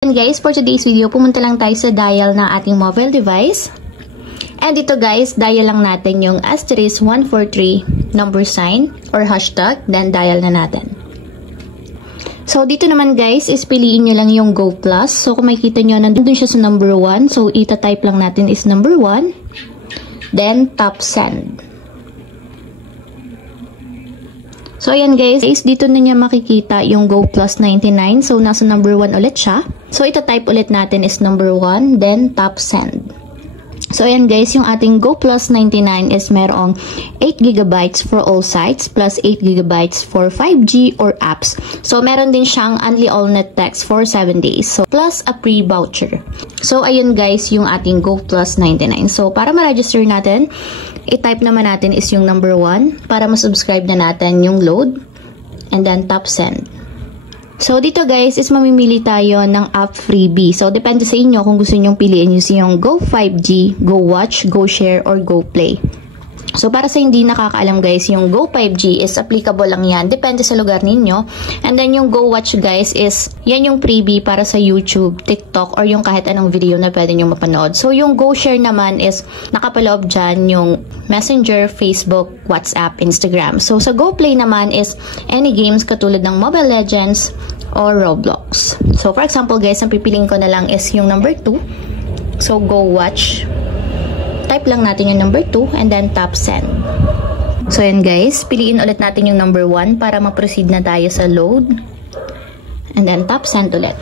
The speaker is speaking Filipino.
And guys, for today's video, pumunta lang tayo sa dial na ating mobile device. And dito guys, dial lang natin yung *143 number sign or hashtag, then dial na natin. So dito naman guys, is piliin nyo lang yung Go Plus. So kung makikita nyo, nandun siya sa number 1. So ita-type lang natin is number 1. Then tap send. So, ayan guys, dito na niya makikita yung Go Plus 99. So, nasa number 1 ulit siya. So, ito-type ulit natin is number 1, then tap send. So, ayan guys, yung ating Go Plus 99 is merong 8GB for all sites plus 8GB for 5G or apps. So, meron din siyang only all net text for 7 days. So, plus a free voucher. So, ayun guys, yung ating Go Plus 99. So, para ma-register natin, i-type naman natin is yung number 1 para ma-subscribe na natin yung load and then tap send. So, dito guys is mamimili tayo ng app freebie. So, depende sa inyo kung gusto nyong piliin yung Go 5G, Go Watch, Go Share, or Go Play. So, para sa hindi nakakaalam guys, yung Go 5G is applicable lang yan. Depende sa lugar ninyo. And then yung Go Watch guys is, yan yung freebie para sa YouTube, TikTok, or yung kahit anong video na pwede nyo mapanood. So, yung Go Share naman is, nakapaloob dyan yung Messenger, Facebook, WhatsApp, Instagram. So, sa Go Play naman is, any games katulad ng Mobile Legends or Roblox. So, for example guys, ang pipiling ko na lang is yung number 2. So, Go Watch. Type lang natin yung number 2 and then tap send. So yan guys, piliin ulit natin yung number 1 para ma-proceed na tayo sa load. And then tap send ulit.